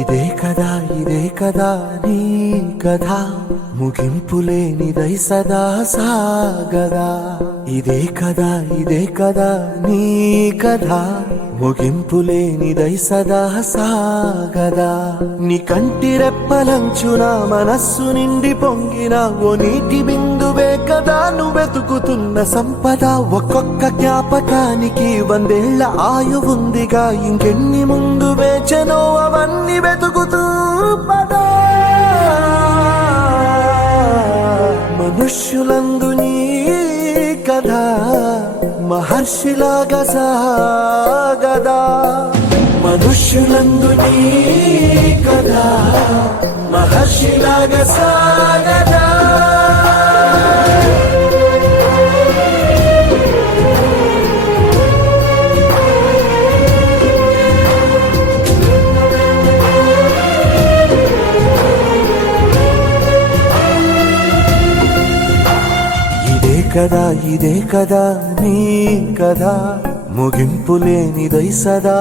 ఇదే కదా నీ కథ ముగింపులేనిదై సదా సాగదా. ఇదే కదా నీ కథ ముగింపులేనిదై సదా సాగదా. నీ కంటి రెప్పలంచున మనస్సు నిండి పొంగిన ఓ నీటి బిందువే కదా నువ్వెతుకుతున్న సంపద. ఒక్కొక్క జ్ఞాపకానికి 100 ఏళ్ల ఆయువుందిగా, ఇంకెన్ని ముందు వేచనో అవన్నీ వెతుకుతూ పదా. మనుష్యులందు నీ కథ మహర్షిలాగా సాగదా. మనుష్యులందు నీ కథ మహర్షిలాగా సాగదా. ఇదే కదా నీ కథ ముగింపులేనిదై సదా